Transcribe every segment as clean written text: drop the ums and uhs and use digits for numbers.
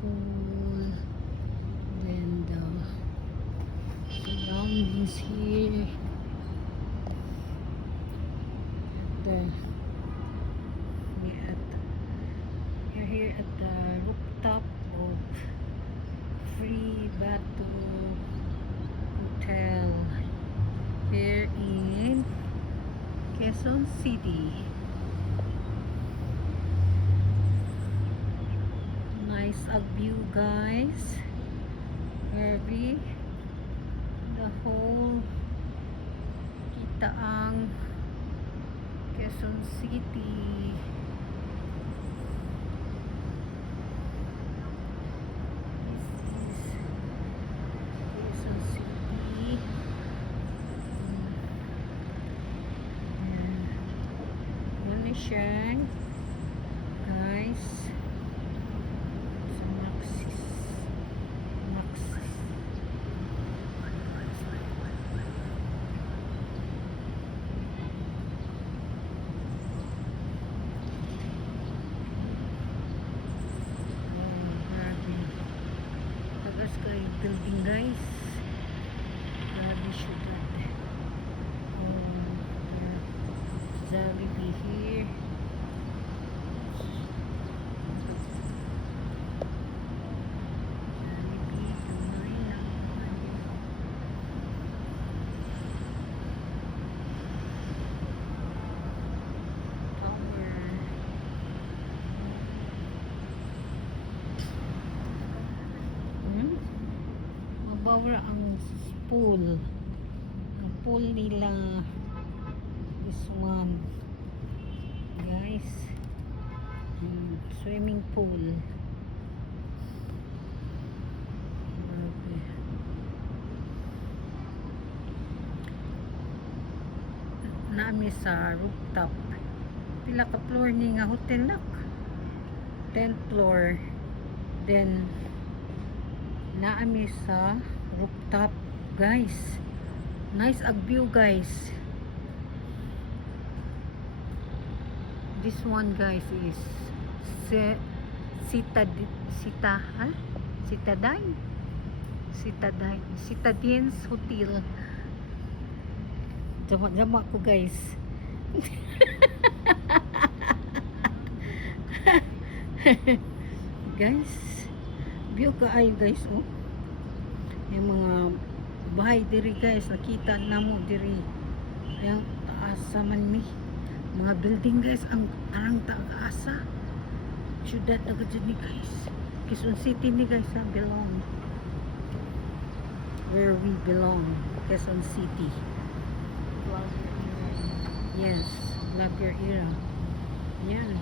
pool. Then the surroundings here. We're here at the rooftop of Free Batu Hotel here in Quezon City. Nice view, guys. Very the whole kita ang Quezon City. This is Quezon City. Yan na siya, guys. Sa Maxis. Building, guys. Grabe syudad. Jollibee here. Jollibee, kamay lang. Tower. Mabawa ang pool. Ang pool nila. This one. Guys. Swimming pool. Naami sa rooftop. Pila ka floor ni nga hotel nak. 10th floor. Then naami sa rooftop, guys. Nice ag view, guys. This one, guys, is Citadines Hotel. Jama ko, guys. Guys, view ka ay, guys, oh. Yung mga bahay diri, guys, nakita na mo diri. Yung taasa man ni mga building, guys, ang arang taasa. Syudad na gadyan ni, guys. Quezon City ni, guys, ha, belong. Where we belong, Quezon City. Yes, love your era. Yan.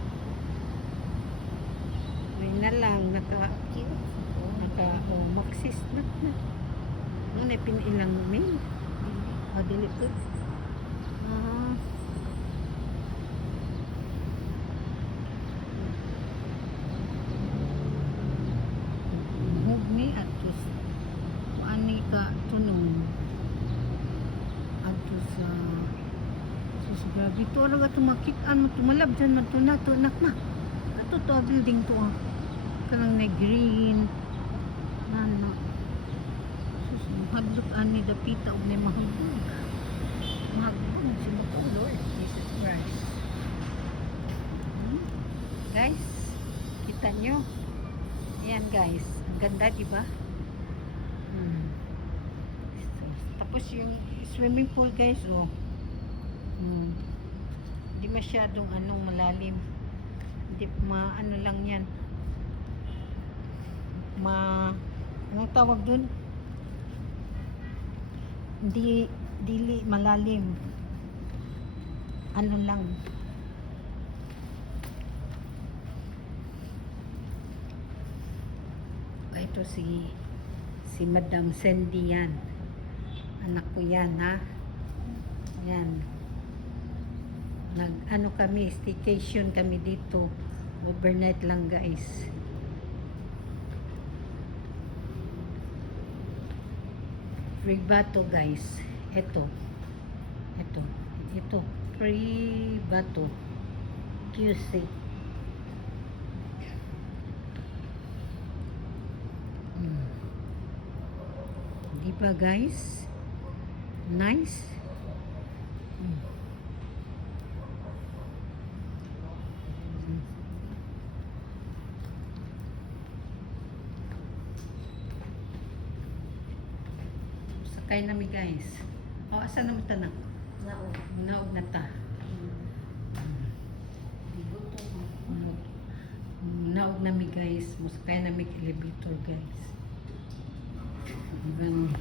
May na lang Maxis na. Ano na pinilang mail? Dili ko. Hugni at tus ani ka tunong ato sa grabe to araga tumakit-an mo tumalab dyan matunato nak na ato to building to kanang na green ano mahadlok ani dapita og may mahugog si mo Lord Jesus Christ. Guys, kita nyo yan, guys, ang ganda, diba? Tapos yung swimming pool, guys, oh. Hindi masyadong malalim. Hindi ano lang yan. Anong tawag dun? Dili malalim. Ano lang. Ito si Madam Sandy yan. Anak ko yan, ha? Yan. Ano kami, staycation kami dito. Overnight lang, guys. Free Batu, guys. Ito. Free Batu. QC. Diba guys? Nice. Sakay nami guys. O, asa naman tanak? Naog na ta. Naog nami guys. Musakay nami elevator guys. Hanggang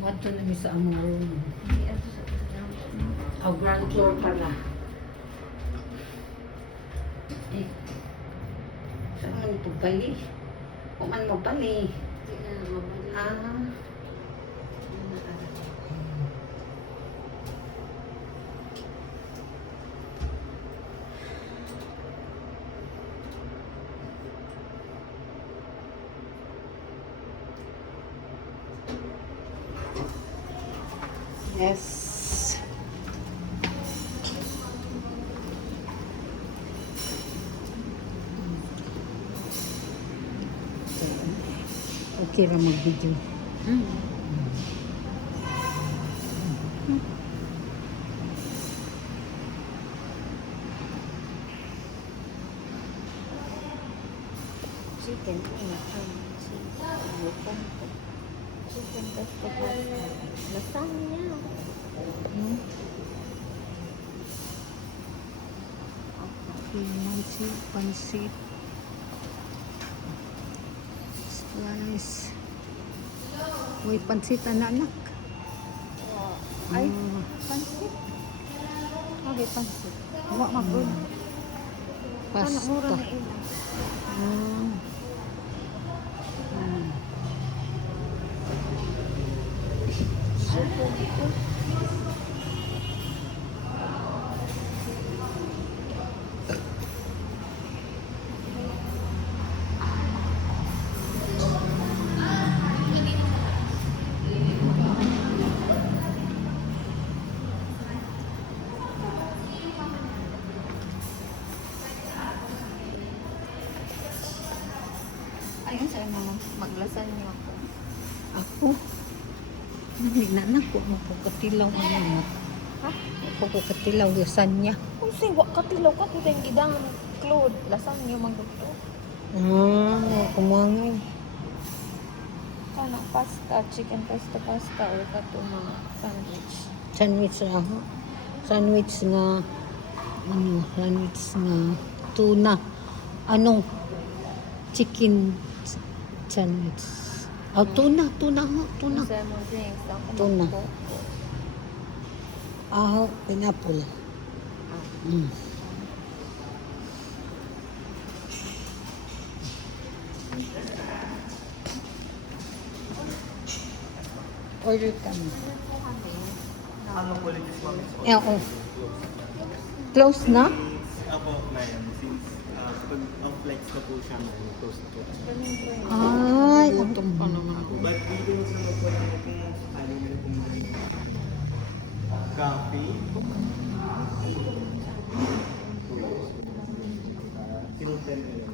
wato nami sa among room. Ground floor pala. Eh, saan man ito bali? Kung man mo bali. Ah. Yes. Okay ra mag-video. Chicken, chicken pesto pasta, lasagna. Pansit. Slice. Uy, pansit anak. Ay, pansit. Okay, pansit. Wa magod. Kana mura Pasta. na ila. Supo dito. Ayun sa'yo naman, maglasan niyo ako. Ako? Nani na ako po katilaw ano. Ha? Ako po katilaw lasagna. Kung siwa, katilaw ka, kutang gidang Claude, lasan niyo magluto. Kumangay. Kana pasta, chicken pesto pasta, or kato mga sandwich. Sandwich ako. Sandwich nga sandwich nga tuna. Chicken sandwich. Tuna Kung sa mo drinks, ako Tuna. magpo. Pineapple. Ah. Order kami. Ano po ulit is ma'am? Oo. Close na? Ako, ngayon, since pag ang flex na po siya, close na po. Ay, utong pa naman. But dito mo sa mga po lang kung sakali na kung coffee. Kinulten na yun.